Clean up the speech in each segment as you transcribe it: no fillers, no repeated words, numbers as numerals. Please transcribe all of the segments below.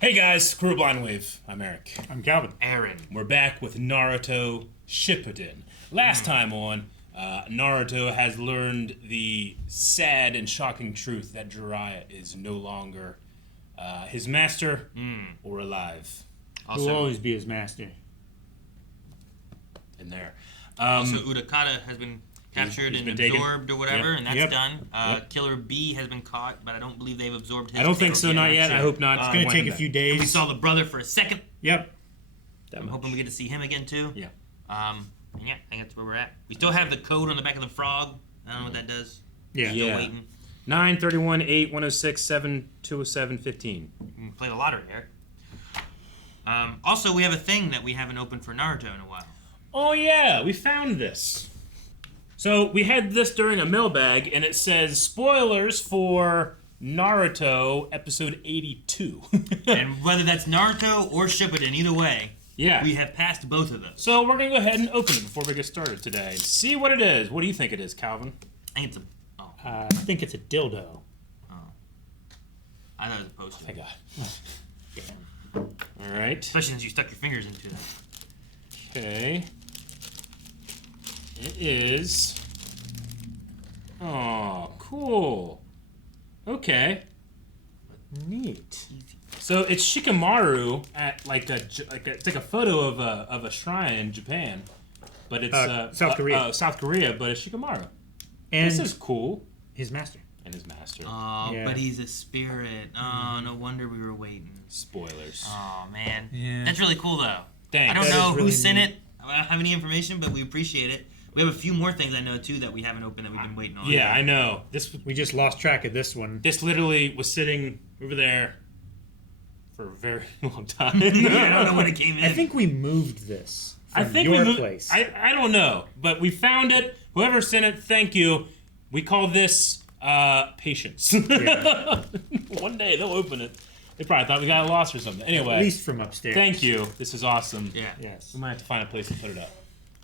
Hey guys, Crew Blind Wave. I'm Eric. I'm Calvin. Aaron. We're back with Naruto Shippuden. Last time on, Naruto has learned the sad and shocking truth that Jiraiya is no longer his master or alive. Who will always be his master. In there. Also, Utakata has been captured and absorbed or whatever, and that's done. Killer B has been caught, but I don't believe they've absorbed his. I don't think so, not yet. I hope not. It's going to take a few days. We saw the brother for a second. Yep. I'm hoping we get to see him again, too. Yeah. I think that's where we're at. We still have the code on the back of the frog. I don't know what that does. Yeah. Still waiting. 931 8 106 7 207 15. Play the lottery, Eric. Also, we have a thing that we haven't opened for Naruto in a while. Oh yeah, we found this. So we had this during a mailbag, and it says spoilers for Naruto episode 82. And whether that's Naruto or Shippuden, either way, yeah, we have passed both of those. So we're gonna go ahead and open it before we get started today. See what it is. What do you think it is, Calvin? I think it's a. Oh. I think it's a dildo. Oh. I thought it was a poster. Thank God. All right. Especially since you stuck your fingers into that. Okay. It is. Oh, cool. Okay. Neat. So it's Shikamaru at it's like a photo of a shrine in Japan, but it's South Korea. South Korea, but it's Shikamaru. And this is cool. his master. And his master. Oh, Yeah. but he's a spirit. Oh, no wonder we were waiting. Spoilers. Oh, man. Yeah. That's really cool, though. Thanks. I don't That know is who really sent neat. it. I don't have any information, but we appreciate it. We have a few more things I know, too, that we haven't opened that we've been waiting on. Yeah, I know. We just lost track of this one. This literally was sitting over there for a very long time. Yeah, I don't know when it came in. I think we moved this from I think your we moved, place. I don't know, but we found it. Whoever sent it, thank you. We call this patience. Yeah. One day they'll open it. They probably thought we got lost or something. Anyway, At least from upstairs. thank you. This is awesome. Yeah. Yes. We might have to find a place to put it up.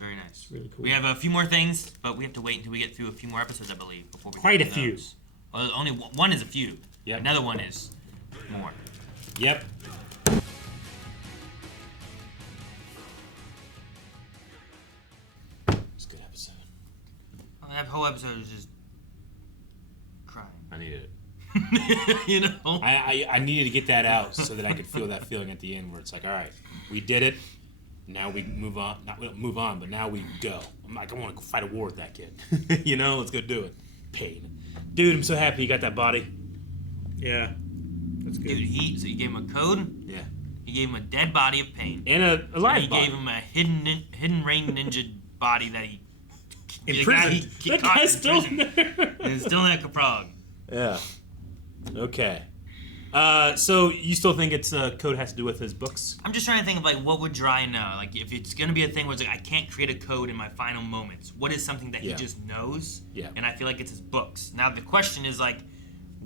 Very nice. Really cool. We have a few more things, but we have to wait until we get through a few more episodes, I believe, before we Quite get a to few. those. Well, only one is a few. Yep. Another one is more. Yep. It's a good episode. Well, that whole episode is just crying. I needed it. You know? I needed to get that out so that I could feel that feeling at the end where it's like, all right, we did it. Now we move on. Not we don't move on, but now we go. I'm like, I want to go fight a war with that kid. You know, let's go do it. Pain. Dude, I'm so happy you got that body. Yeah. That's good. Dude, so you gave him a code, Yeah. you gave him a dead body of pain, And a and live you body. gave him a hidden rain ninja body that he... In the prison. guy he That caught guy's in still prison. there. And it's still in that Caprog. Yeah. Okay. So you still think it's code has to do with his books? I'm just trying to think of, like, what would Jiraiya know? Like, if it's going to be a thing where it's like, I can't create a code in my final moments, what is something that he just knows? Yeah. And I feel like it's his books. Now, the question is, like,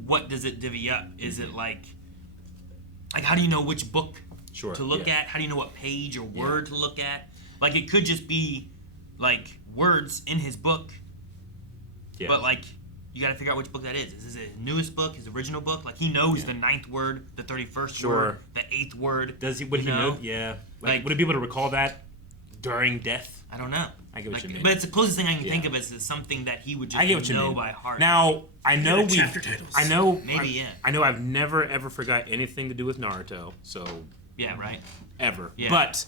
what does it divvy up? Is it, like, how do you know which book to look at? How do you know what page or word to look at? Like, it could just be, like, words in his book, but, like, you got to figure out which book that is. Is it his newest book, his original book? Like, he knows the 9th word, the 31st word, the 8th word. Does he? Would he know? Yeah. Like, would he be able to recall that during death? I don't know. I get what you mean. But it's the closest thing I can think of is something that he would I get what just you know mean. by heart. Now I know we. chapter titles. I know. Maybe, I know I've never ever forgot anything to do with Naruto. So Yeah, right? ever. Yeah. But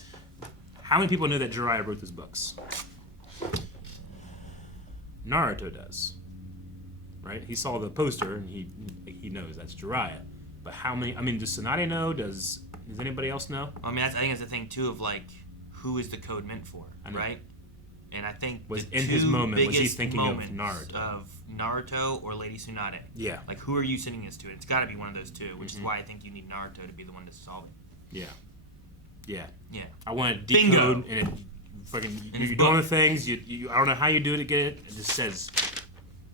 how many people know that Jiraiya wrote these books? Naruto does. Right? He saw the poster and he knows that's Jiraiya. But how many? I mean, does Tsunade know? Does anybody else know? I mean, I think that's the thing, too, of, like, who is the code meant for, I know. right? And I think Was the in his two moment, was he biggest thinking of moments Naruto? Of Naruto or Lady Tsunade. Yeah. Like, who are you sending this to? It's got to be one of those two, which Mm-hmm. is why I think you need Naruto to be the one to solve it. Yeah. Yeah. Yeah. I want to Bingo. decode and it fucking his you're doing the book. things. You I don't know how you do it to get it. It just says,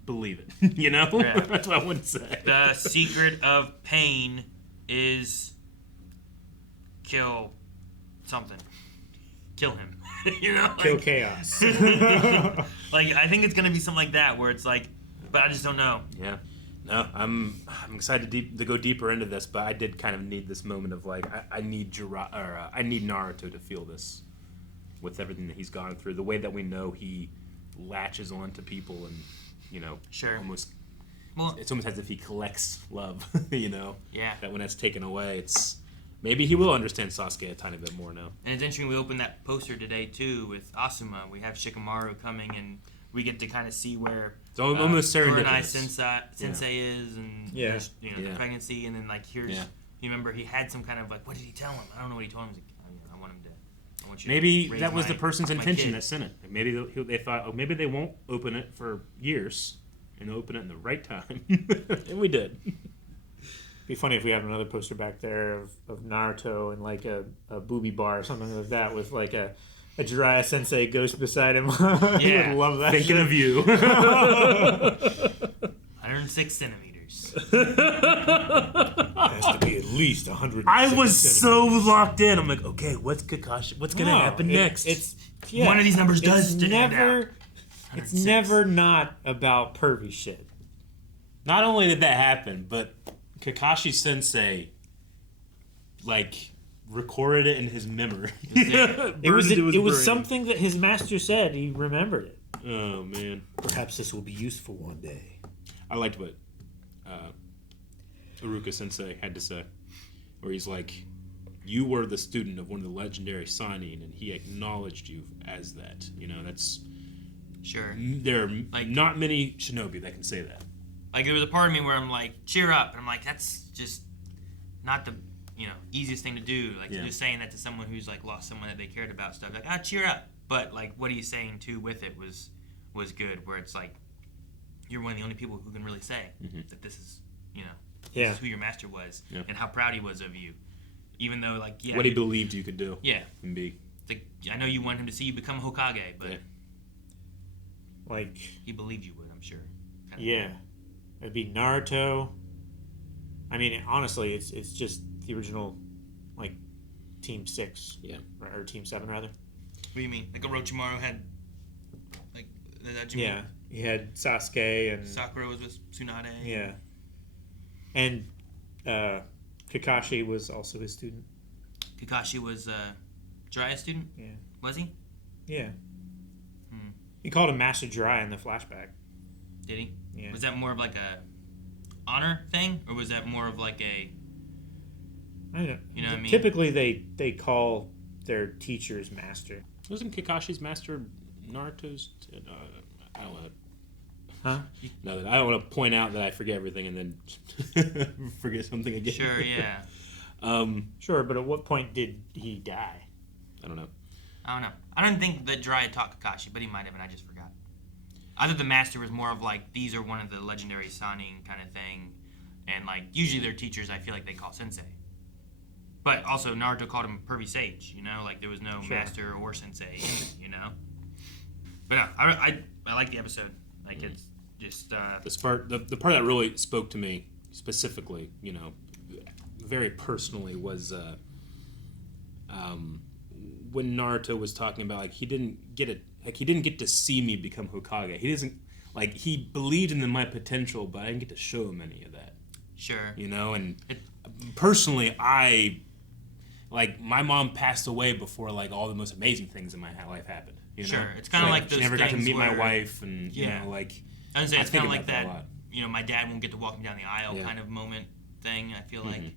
believe it. You know. Yeah. That's what I would say. The secret of pain is kill something. Kill him. You know? Kill Like, chaos. like, I think it's going to be something like that where it's like, but I just don't know. Yeah. No, I'm excited to go deeper into this, but I did kind of need this moment of like I need I need Naruto to feel this with everything that he's gone through. The way that we know he latches on to people and almost. Well, it's almost as if he collects love, Yeah. That when that's taken away, maybe he will understand Sasuke a tiny bit more now. And it's interesting, we opened that poster today, too, with Asuma. We have Shikamaru coming, and we get to kind of see where it's almost serendipitous. Kurenai Sensei is, and there's, the pregnancy, and then, like, here's... You remember he had some kind of, like, what did he tell him? I don't know what he told him. He's like, I want him to... I want you maybe to that was the person's intention kid. that sent it. Like maybe they thought, maybe they won't open it for years, and they'll open it in the right time. And we did. Be funny if we have another poster back there of Naruto and like a booby bar or something like that with like a Jiraiya Sensei ghost beside him. Yeah. Would love that. Thinking of you. 106 centimeters. Has to be at least 100. I was so locked in. I'm like, okay, what's Kakashi? What's gonna happen next? One of these numbers does stand out. It's never not about pervy shit. Not only did that happen, but Kakashi Sensei, like, recorded it in his memory. It was something that his master said. He remembered it. Oh man! Perhaps this will be useful one day. I liked what Iruka Sensei had to say, where he's like, "You were the student of one of the legendary Sannin, and he acknowledged you as that." That's sure. There are not many shinobi that can say that. Like, there was a part of me where I'm like, cheer up. And I'm like, that's just not the, easiest thing to do. Like, just saying that to someone who's, like, lost someone that they cared about stuff. Like, cheer up. But, like, what he's saying, too, with it was good. Where it's like, you're one of the only people who can really say that this is, this is who your master was. Yeah. And how proud he was of you. Even though, like, what he believed you could do. Yeah. And be. Like, I know you want him to see you become Hokage, but... Yeah. Like... He believed you would, I'm sure. Yeah. It'd be Naruto. I mean, honestly, it's just the original, like, Team 6. Yeah. Or Team 7, rather. What do you mean? Like, Orochimaru had, like, that you mean? He had Sasuke and... Sakura was with Tsunade. Yeah. And Kakashi was also his student. Kakashi was Jiraiya's student? Yeah. Was he? Yeah. He called him Master Jiraiya in the flashback. Did he? Yeah. Was that more of like a honor thing, or was that more of like a? I don't know. You know what I mean? Typically, they call their teachers master. Wasn't Kakashi's master Naruto's? I don't want to. Huh? No, I don't want to point out that I forget everything and then forget something again. Sure. Yeah. Sure, but at what point did he die? I don't know. I don't think that Jiraiya taught Kakashi, but he might have, and I just forgot. I thought the master was more of like, these are one of the legendary Sannin kind of thing. And like, usually their teachers, I feel like they call sensei. But also, Naruto called him Pervy Sage, Like, there was no master or sensei, But no, I like the episode. Like, it's just... The part that really spoke to me, specifically, very personally, was... when Naruto was talking about, like, he didn't get to see me become Hokage. He believed in my potential, but I didn't get to show him any of that. Sure. And personally, my mom passed away before, like, all the most amazing things in my life happened. Sure. It's kind of like those she never got to meet where, my wife, and, I would say it's kind of like that, my dad won't get to walk me down the aisle kind of moment thing. I feel like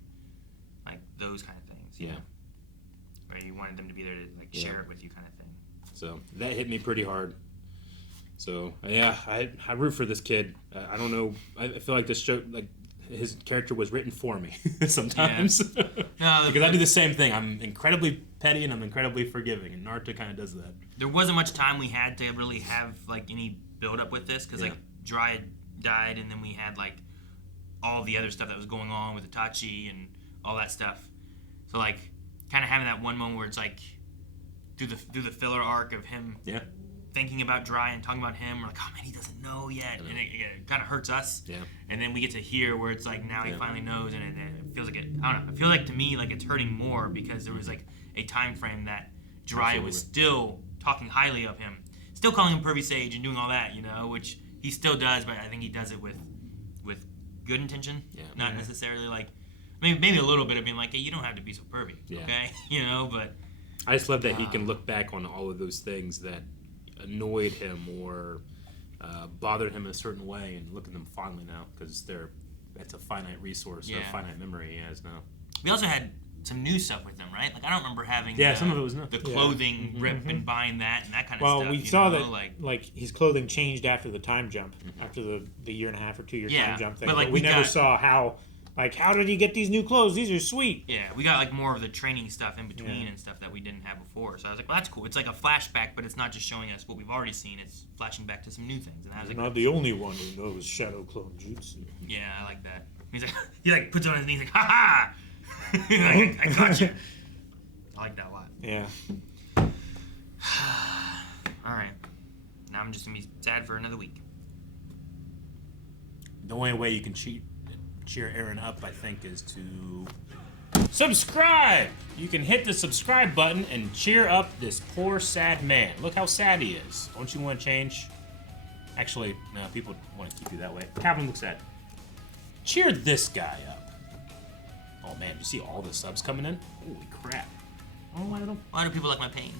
those kind of things, you know? Where you wanted them to be there to like share it with you, kind of thing. So that hit me pretty hard. So I root for this kid. I don't know. I feel like this show, like, his character was written for me sometimes. No, because I do the same thing. I'm incredibly petty and I'm incredibly forgiving, and Naruto kind of does that. There wasn't much time we had to really have like any build up with this, because like Jiraiya died, and then we had like all the other stuff that was going on with Itachi and all that stuff. So like, kind of having that one moment where it's like through the filler arc of him thinking about Jiraiya and talking about him, we're like, oh man, he doesn't know yet, and it kind of hurts us. Yeah. And then we get to hear where it's like, now he finally knows, and it feels like it. I don't know. I feel like to me like it's hurting more because there was like a time frame that Jiraiya was still talking highly of him, still calling him Pervy Sage and doing all that, which he still does, but I think he does it with good intention, Yeah. not necessarily like, maybe a little bit of being like, hey, you don't have to be so perfect, okay? You know, but I just love that he can look back on all of those things that annoyed him or bothered him in a certain way and look at them fondly now because that's a finite resource or a finite memory he has now. We also had some new stuff with them, right? Like I don't remember having some of it was new. The clothing rip and buying that and that kind of stuff. Well, we saw that like his clothing changed after the time jump, after the year and a half or 2 year time jump thing. But like we never saw how did he get these new clothes? These are sweet. Yeah, we got like more of the training stuff in between and stuff that we didn't have before. So I was like, well, that's cool. It's like a flashback, but it's not just showing us what we've already seen. It's flashing back to some new things. And I was like, not the only one who knows Shadow Clone Jutsu. Yeah, I like that. He's like, he like puts it on his knees like, ha ha! Like, I got you. I like that a lot. Yeah. All right. Now I'm just gonna be sad for another week. The only way you can cheer Aaron up, I think, is to subscribe. You can hit the subscribe button and cheer up this poor, sad man. Look how sad he is. Don't you want to change? Actually, no, people want to keep you that way. Calvin looks sad. Cheer this guy up. Oh man, you see all the subs coming in? Holy crap. Why do people like my pain?